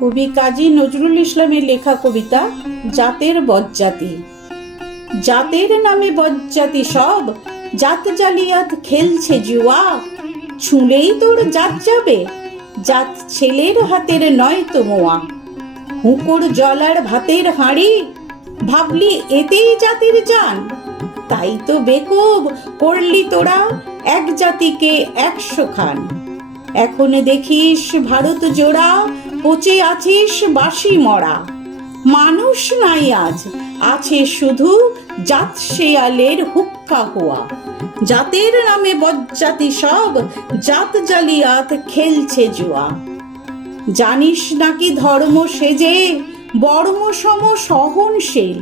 কবি কাজী নজরুল ইসলামের লেখা কবিতা, জাতের বজ্জাতি। জাতের নামে বজ্জাতি সব, জাত জালিয়াত খেলছে জুয়া। ছুঁলেই তোর জাত যাবে, জাত ছেলের হাতের নয় তো মোয়া। হুঁকোর জলার ভাতের হাঁড়ি, ভাবলি এতেই জাতির জান। তাই তো বেকুব, করলি তোরা এক জাতিকে একশো খান। এখন দেখিস ভারত জোড়া পচে আছিস বাসি মরা। মানুষ নাই আজ, আছে শুধু জাত শেয়ালের হুক্কা হওয়া জাতের নামে বজ্জাতি সব, জাত জালিয়াত খেলছে জুয়া। জানিস নাকি ধর্ম সেজে, বর্ম সম সহনশীল।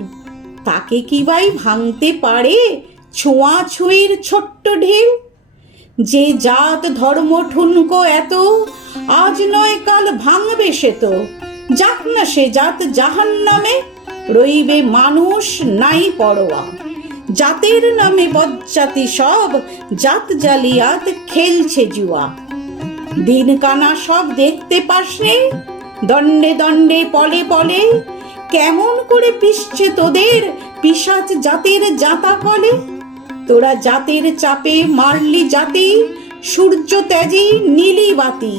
তাকে কি ভাই ভাঙতে পারে ছোঁয়া ছুঁয়ের ছোট্ট ঢেউ যে জাত ধর্ম ঠুনকো এত, আজ নয় কাল ভাঙবে সে তো। যাক না সে জাত জাহান নামে রইবে মানুষ নাই পরোয়া। জাতের নামে বজ্জাতি সব, জাত জালিয়াত খেলছে জুয়া। দিন কানা সব দেখতে পাসনে, দণ্ডে দণ্ডে পলে পলে, কেমন করে পিসছে তোদের পিসাচ জাতের জাতা কলে? তোরা জাতের চাপে মারলি জাতি, সূর্য ত্যাজি নীলি বাতি।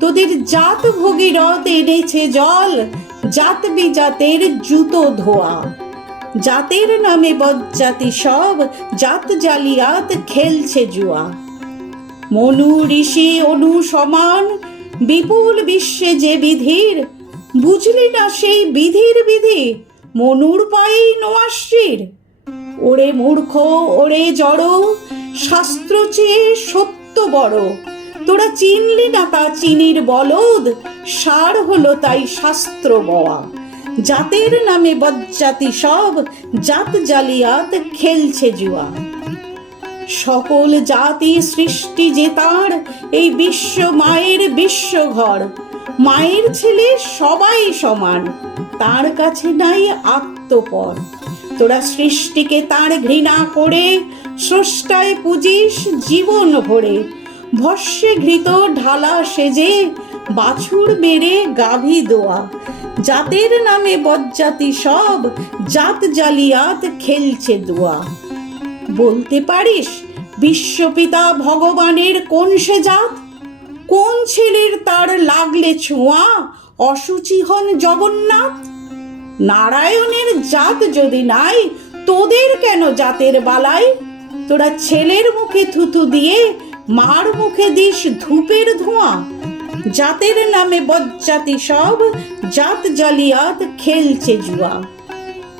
তোদের জাত ভগীরথ এনেছে জল, জাত বিজাতের জুতো ধোয়া। জাতের নামে বজ্জাতি সব, জাত জালিয়াত খেলছে জুয়া। মনু, ঋষি, অনু সমান, বিপুল বিশ্বে যে বিধির, বুঝলি না সেই বিধির বিধি, মনুর পায়েই নোয়াশ্রীর ওরে মূর্খ, ওরে জড়, শাস্ত্র চেয়ে সত্য বড়। তোরা চিনলি না তা চিনির বলদ, সার হলো তাই শাস্ত্র বওয়া। জাতের নামে বজ্জাতি সব, জাত জালিয়াত খেলছে জুয়া। সকল জাতি সৃষ্টি যে তার, এই বিশ্ব মায়ের বিশ্ব ঘর। মায়ের ছেলে সবাই সমান, তার কাছে নাই আত্মপর। তোরা সৃষ্টিকে তার ঘৃণা করে স্রষ্টায় পুজিস জীবন ভরে। ভস্যে ঘৃত ঢালা সেজে বাছুর বেড়ে গাভী দোয়া। জাতের নামে বজ্জাতি সব, জাত জালিয়াত খেলছে দোয়া। বলতে পারিস, বিশ্বপিতা ভগবানের কোন সে জাত? কোন ছেলের তার লাগলে ছোঁয়া? অসুচি হন জগন্নাথ? নারায়ণের জাত যদি নাই, তোদের কেন জাতের বালাই? তোরা ছেলের মুখে থুতু দিয়ে মার মুখে দিস ধূপের ধোঁয়া। জাতের নামে বজ্জাতি সব, জাত জালিয়াত খেলছে জুয়া।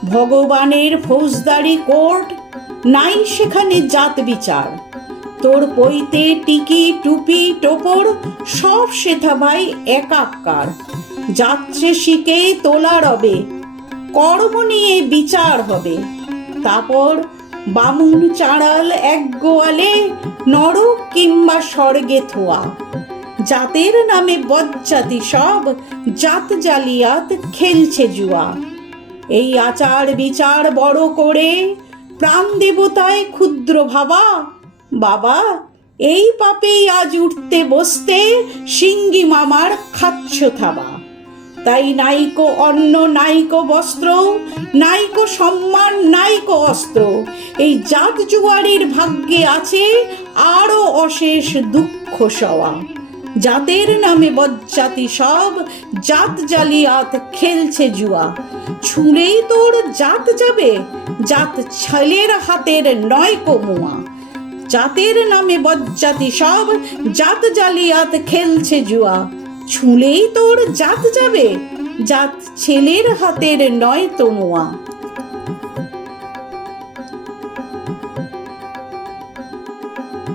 ভগবানের ফৌজদারি কোর্ট, নাই সেখানে জাত বিচার। তোর পইতে টিকি, টুপি, টোপর, সব সেথা ভাই একাকার। যাত্রে শিখে তোলা রবে কর্ম নিয়ে বিচার হবে। তারপর বামুন চাড়াল এক গোয়ালে নরক কিংবা স্বর্গে থোয়া। জাতের নামে বজ্জাতি সব, জাত জালিয়াত খেলছে জুয়া। এই আচার বিচার বড় করে প্রাণ দেবতায় ক্ষুদ্র ভাবা। বাবা, এই পাপেই আজ উঠতে বসতে সিঙ্গি মামার খাচ্ছ থাবা। তাই নাইকো অন্ন, নাইকো বস্ত্র, নাইকো সম্মান, নাইকো অস্ত্র। এই জাত জুয়ারির ভাগ্যে আছে আরও অশেষ দুঃখ সওয়া। জাতের নামে বজ্জাতি সব, জাত জালিয়াত খেলছে জুয়া। ছুঁড়েই তোর জাত যাবে, জাত ছেলের হাতের নয় কমুয়া জাতের নামে বজ্জাতি সব, জাত জালিয়াত খেলছে জুয়া। ছুঁলেই তোর জাত যাবে জাত ছেলের হাতের নয় তমুয়া।